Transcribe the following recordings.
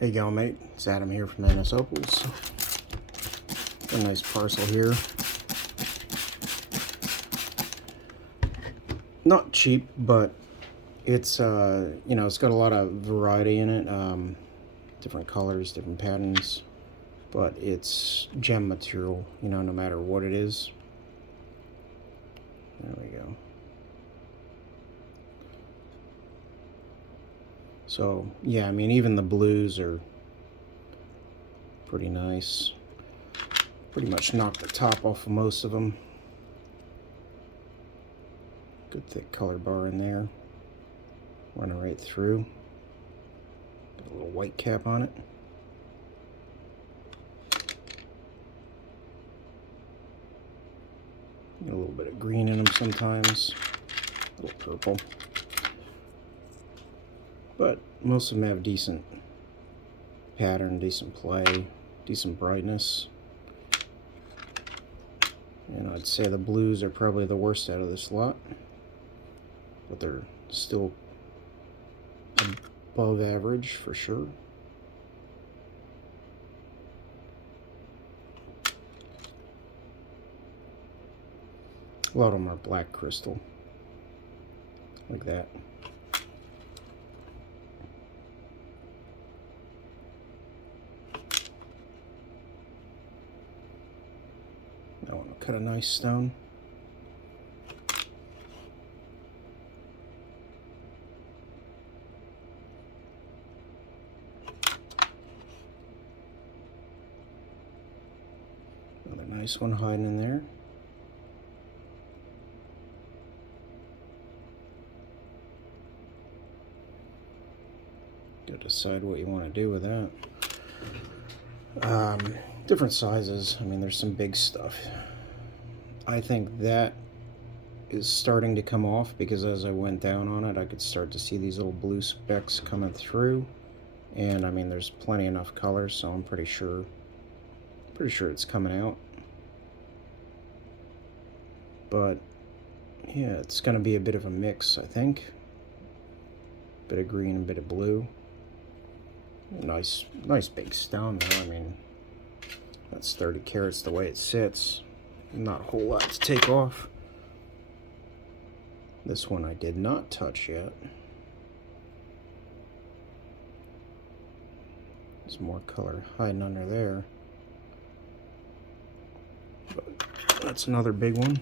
Hey you going, mate? It's Adam here from NS Opals. Got a nice parcel here. Not cheap, but it's it's got a lot of variety in it. Different colors, different patterns, but it's gem material. No matter what it is. There we go. So yeah, I mean, even the blues are pretty nice. Pretty much knocked the top off of most of them. Good thick color bar in there. Running right through. Got a little white cap on it. Got a little bit of green in them sometimes. A little purple. But most of them have decent pattern, decent play, decent brightness. And I'd say the blues are probably the worst out of this lot, but they're still above average for sure. A lot of them are black crystal, like that. That one will cut a nice stone. Another nice one hiding in there. Got to decide what you want to do with that. Different sizes. I mean, there's some big stuff. I think that is starting to come off because as I went down on it, I could start to see these little blue specks coming through. And I mean, there's plenty enough color, so I'm pretty sure it's coming out. But yeah, it's going to be a bit of a mix, I think. Bit of green and bit of blue. Nice big stone though. I mean, that's 30 carats the way it sits. Not a whole lot to take off. This one I did not touch yet. There's more color hiding under there. But that's another big one.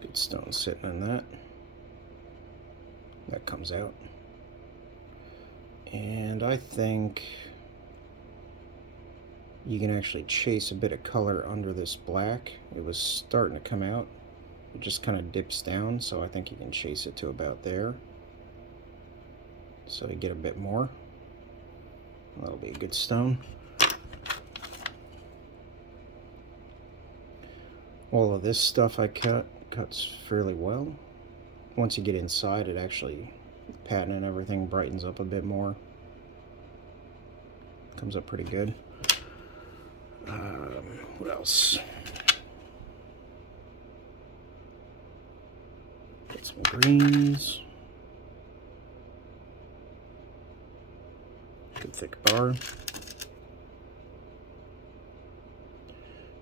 Good stone sitting in that. That comes out. And I think you can actually chase a bit of color under this black. It was starting to come out. It just kind of dips down, so I think you can chase it to about there. So you get a bit more. That'll be a good stone. All of this stuff I cuts fairly well. Once you get inside, it actually, pattern and everything brightens up a bit more. Comes up pretty good. What else? Got some greens. Good thick bar.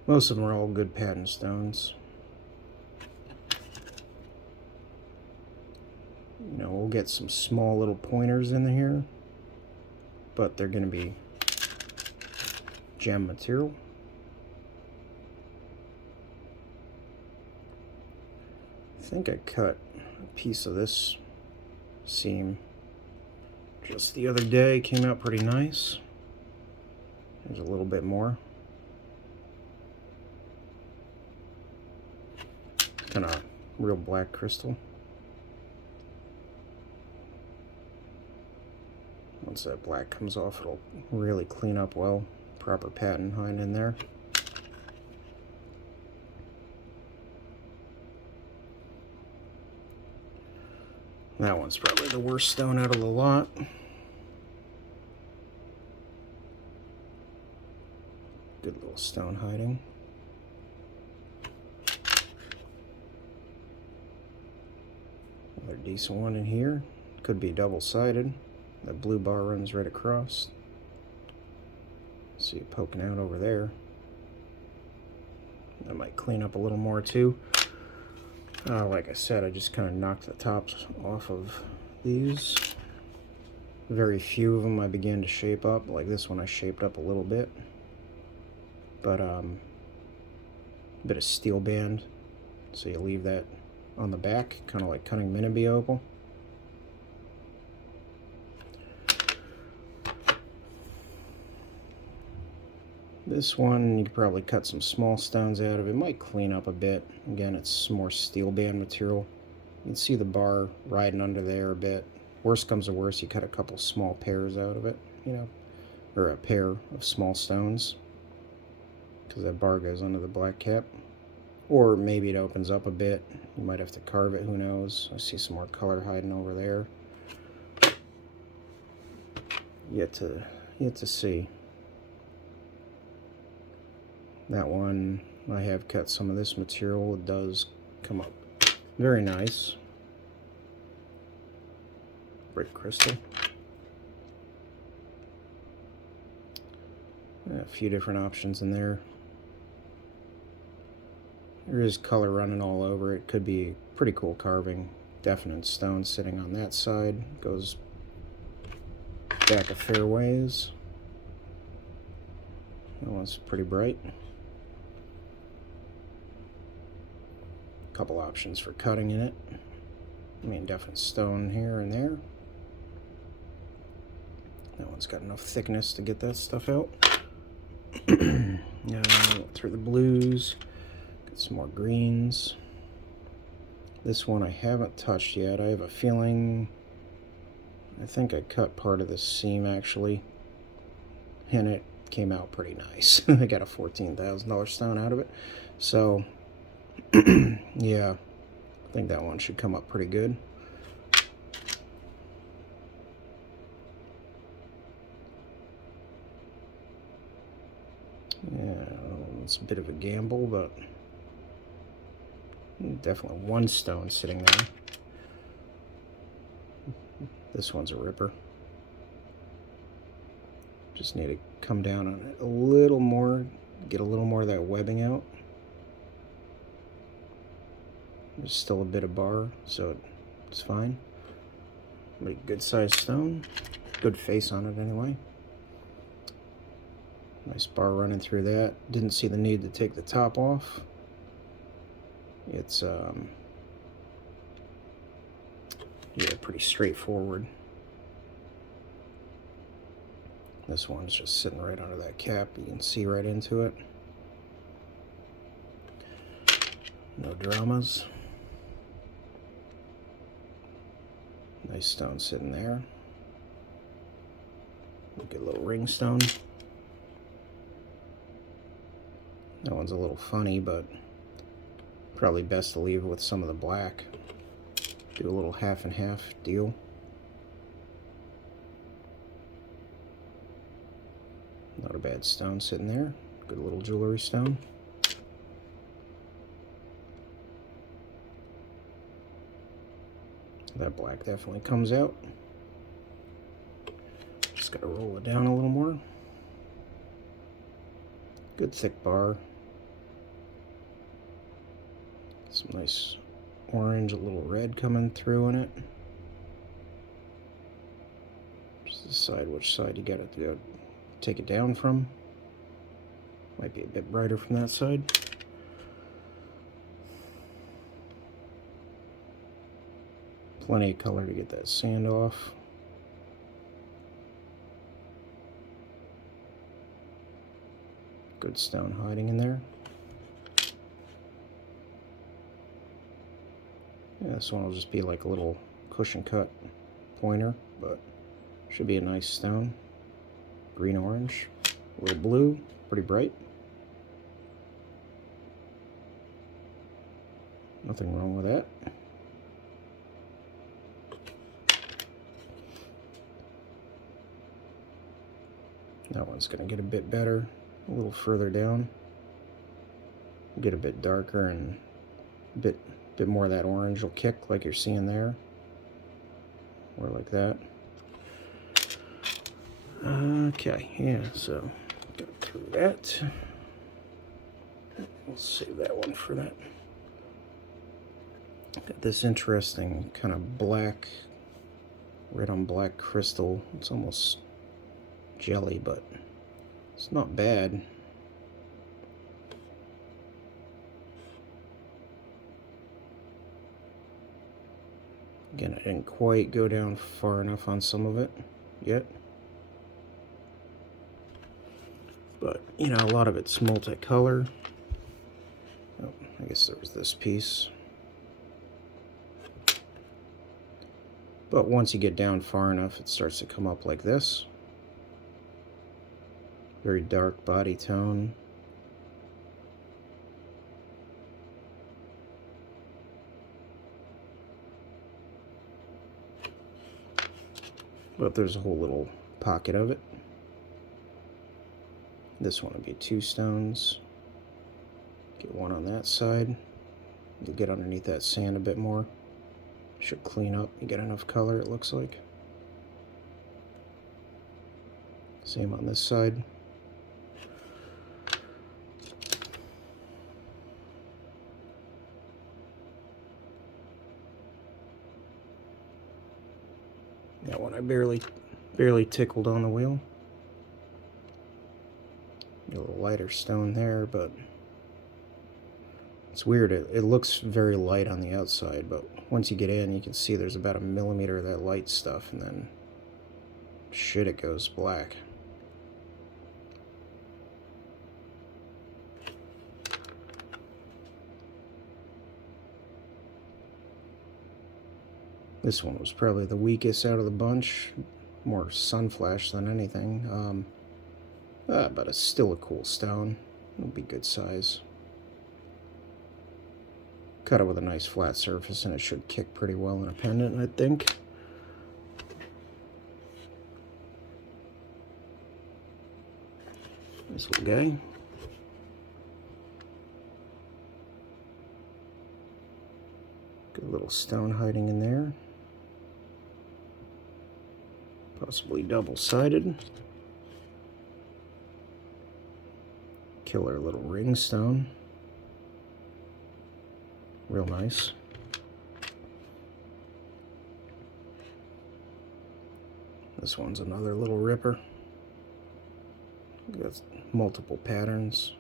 Most of them are all good pattern stones. We'll get some small little pointers in here, but they're going to be gem material. I think I cut a piece of this seam just the other day. Came out pretty nice. There's a little bit more. Kind of real black crystal. Once that black comes off, it'll really clean up well. Proper pattern hiding in there. That one's probably the worst stone out of the lot. Good little stone hiding. Another decent one in here. Could be double-sided. That blue bar runs right across. See it poking out over there. That might clean up a little more too. Like I said, I just kind of knocked the tops off of these. Very few of them I began to shape up. Like this one I shaped up a little bit. But a bit of steel band. So you leave that on the back, kind of like cutting Minibee opal. This one, you could probably cut some small stones out of it. It might clean up a bit. Again, it's more steel band material. You can see the bar riding under there a bit. Worst comes to worst, you cut a couple small pairs out of it, you know, or a pair of small stones, because that bar goes under the black cap. Or maybe it opens up a bit. You might have to carve it, who knows. I see some more color hiding over there. Yet to see. That one, I have cut some of this material. It does come up very nice. Brick crystal. A few different options in there. There is color running all over it. Could be pretty cool carving. Definite stone sitting on that side. Goes back a fair ways. That one's pretty bright. Couple options for cutting in it. I mean, definite stone here and there. That one's got enough thickness to get that stuff out. Through the blues. Got some more greens. This one I haven't touched yet. I have a feeling, I think I cut part of the seam actually, and it came out pretty nice. I got a $14,000 stone out of it. So yeah, I think that one should come up pretty good. Yeah, it's a bit of a gamble, but definitely one stone sitting there. This one's a ripper. Just need to come down on it a little more, get a little more of that webbing out. There's still a bit of bar, so it's fine. Pretty good sized stone. Good face on it anyway. Nice bar running through that. Didn't see the need to take the top off. It's yeah, pretty straightforward. This one's just sitting right under that cap. You can see right into it. No dramas. Nice stone sitting there. Get a little ring stone. That one's a little funny, but probably best to leave it with some of the black. Do a little half and half deal. Not a bad stone sitting there. Good little jewelry stone. That black definitely comes out. Just gotta roll it down a little more. Good thick bar. Some nice orange, a little red coming through in it. Just decide which side you gotta go take it down from. Might be a bit brighter from that side. Plenty of color to get that sand off. Good stone hiding in there. Yeah, this one will just be like a little cushion cut pointer, but should be a nice stone. Green orange, a little blue, pretty bright. Nothing wrong with that. That one's going to get a bit better, a little further down. Get a bit darker and a bit more of that orange will kick like you're seeing there. Or like that. Okay, yeah, so go through that. We'll save that one for that. Got this interesting kind of black, red on black crystal. It's almost jelly, but it's not bad. Again, I didn't quite go down far enough on some of it yet. But, you know, a lot of it's multicolor. Oh, I guess there was this piece. But once you get down far enough, it starts to come up like this. Very dark body tone. But there's a whole little pocket of it. This one would be 2 stones. Get one on that side. You'll get underneath that sand a bit more. Should clean up and get enough color, it looks like. Same on this side. That one I barely tickled on the wheel. A little lighter stone there, but it's weird. It looks very light on the outside, but once you get in, you can see there's about 1 millimeter of that light stuff, and then shit, it goes black. This one was probably the weakest out of the bunch. More sun flash than anything. But it's still a cool stone. It'll be good size. Cut it with a nice flat surface and it should kick pretty well in a pendant, I think. This little guy. Good little stone hiding in there. Possibly double-sided. Killer little ring stone. Real nice. This one's another little ripper. Got multiple patterns.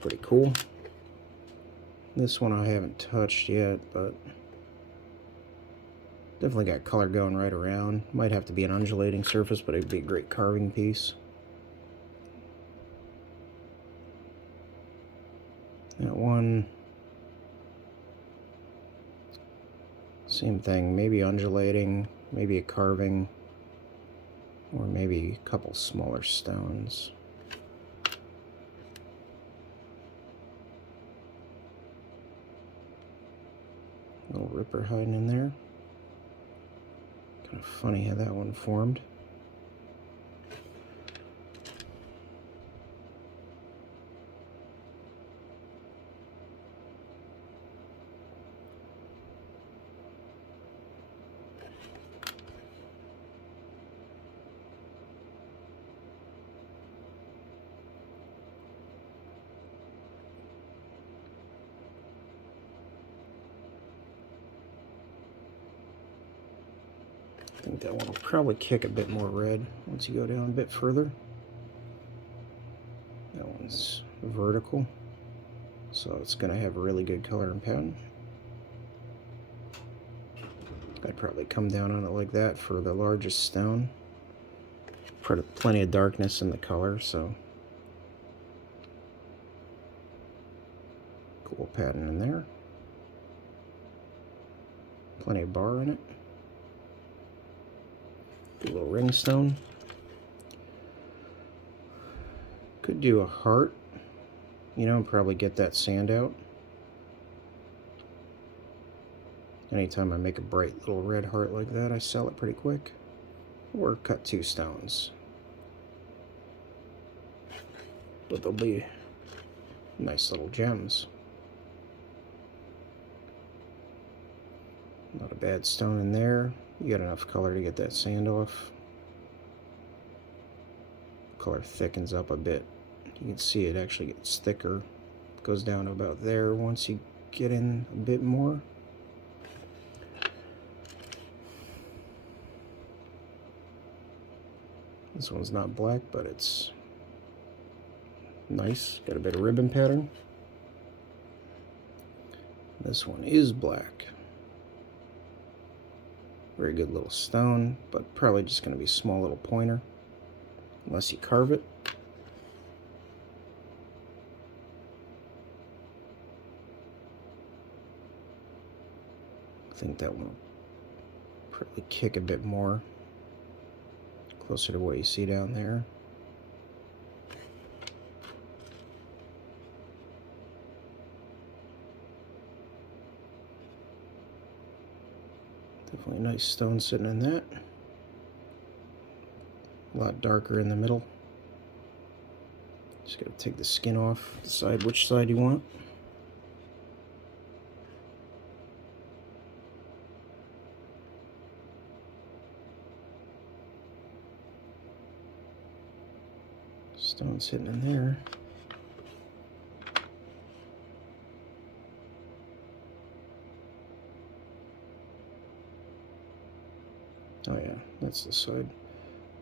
Pretty cool. This one I haven't touched yet, but definitely got color going right around. Might have to be an undulating surface, but it'd be a great carving piece. That one, same thing, maybe undulating, maybe a carving, or maybe a couple smaller stones. Little ripper hiding in there. Kind of funny how that one formed. I think that one will probably kick a bit more red once you go down a bit further. That one's vertical, so it's going to have a really good color and pattern. I'd probably come down on it like that for the largest stone. Plenty of darkness in the color, so cool pattern in there. Plenty of bar in it. Good little ring stone. Could do a heart, you know, and probably get that sand out. Anytime I make a bright little red heart like that, I sell it pretty quick. Or cut 2 stones. But they'll be nice little gems. Not a bad stone in there. You got enough color to get that sand off. Color thickens up a bit. You can see it actually gets thicker. Goes down to about there once you get in a bit more. This one's not black, but it's nice. Got a bit of ribbon pattern. This one is black. Very good little stone, but probably just going to be a small little pointer, unless you carve it. I think that one will probably kick a bit more, closer to what you see down there. Definitely a nice stone sitting in that. A lot darker in the middle. Just gotta take the skin off, decide which side you want. Stone sitting in there. Oh yeah, that's the side.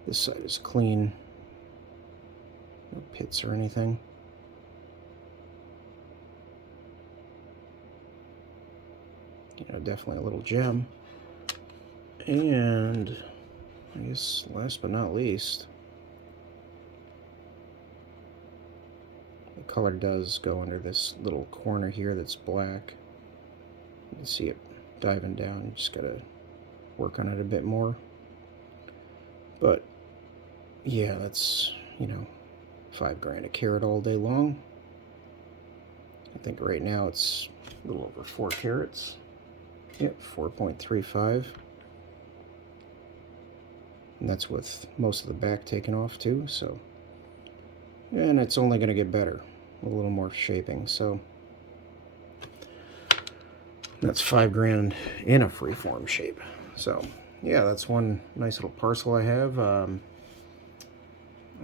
This side is clean. No pits or anything. You know, definitely a little gem. And I guess last but not least, the color does go under this little corner here that's black. You can see it diving down. You just gotta work on it a bit more. But yeah, that's, you know, $5 a carat all day long. I think right now it's a little over 4 carats. Yep, 4.35. And that's with most of the back taken off too, so. And it's only going to get better. A little more shaping, so. That's $5 in a freeform shape. So, yeah, that's one nice little parcel I have. I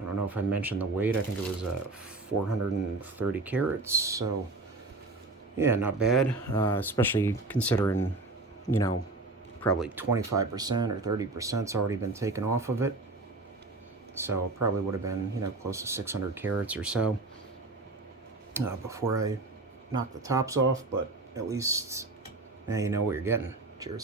don't know if I mentioned the weight. I think it was 430 carats. So, yeah, not bad. Especially considering, you know, probably 25% or 30%'s already been taken off of it. So it probably would have been, you know, close to 600 carats or so before I knock the tops off. But at least now you know what you're getting. Cheers.